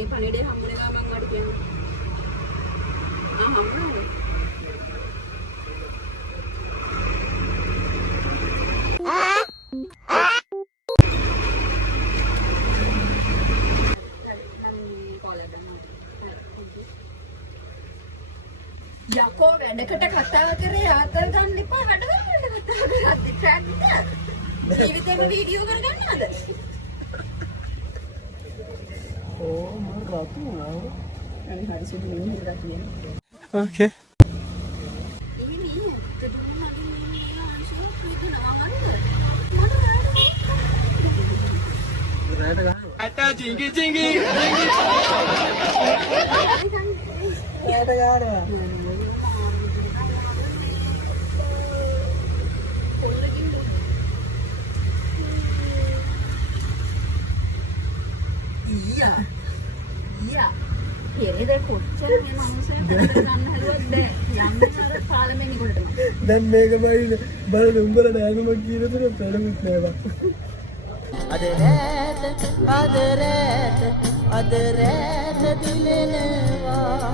මේ පණිඩේ හම්බුනේ ගා මං වට කියනවා. හම්බුනේ. යකෝ වැඩකට කතාව කරේ ආතල් ගන්න එපා වැඩ ගන්න කතාව කරලා ට්‍රැක් විතර ජීවිතේම වීඩියෝ කරගන්නවද ඕ මම රතු නෝ අනේ හරි සුදු මිනිහලා කියන්නේ ඕකේ ඉන්නේ දෙදුන්න මගේ ආංශය පුදුනවා ගන්නද රැට ගන්න අටා චිංගි චිංගි රැට ගන්නවා පෙරේද කොච්චර මේ මනුස්සයා හදලා ගන්න හැදුවත් බෑ යන්න අර පාර්ලිමේන්තු වලටම දැන් මේක බයින බලන්න උඹලා නෑගමක් කියන දේ පෙරමුත් නෑවා අද රැට දිලෙනවා